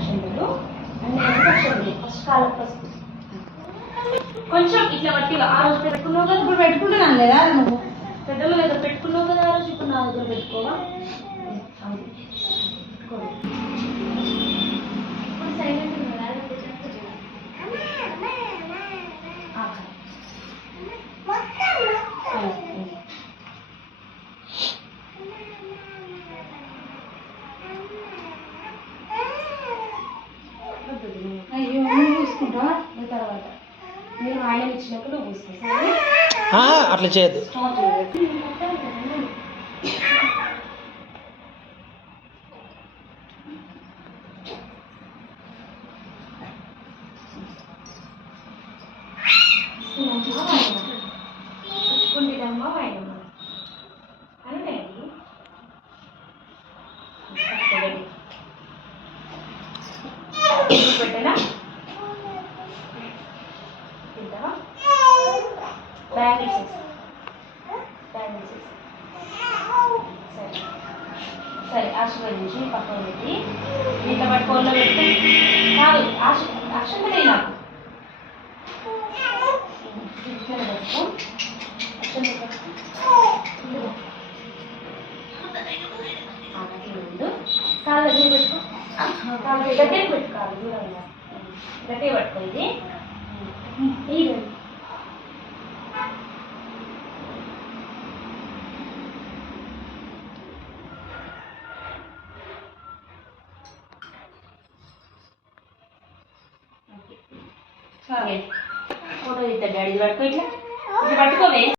అక్షంతలు అన్ని అక్షంతలు ఫస్ట్ కాళ్ళకు పసుపు కొంచెం ఇట్లా వట్టిగా ఆ రోజు పెట్టుకున్నావు కదా ఇప్పుడు పెట్టుకుంటున్నాను లేదా నువ్వు పెద్దమ్మ దగ్గర పెట్టుకున్నావు కదా ఆ రోజు ఇప్పుడు నా దగ్గర పెట్టుకోవా అయ్యో చూసుకుంటా తర్వాత నేను ఆయన ఇచ్చినాక నువ్వు చూసుకుంటా అట్లా చేయద్దు. పెట్టుకుంటేదమ్మా వాయనమ్మా అంటే పెట్టేనా తింటావా బ్యాంగిల్స్ సరే సరే ఆశీర్వదించి పక్కన పెట్టి ఇంట్లో పట్టుకోలో పెట్టి కాదు అక్షంతలే నాకు కాళ్ళ దగ్గర పెట్టుకో కాళ్ళ దగ్గర పెట్టుకోవాలి దూరంగా గట్టిగా పట్టుకో ఇది ఫోటో తీస్తా డాడీ పట్టుకో ఇట్లా పట్టుకోవే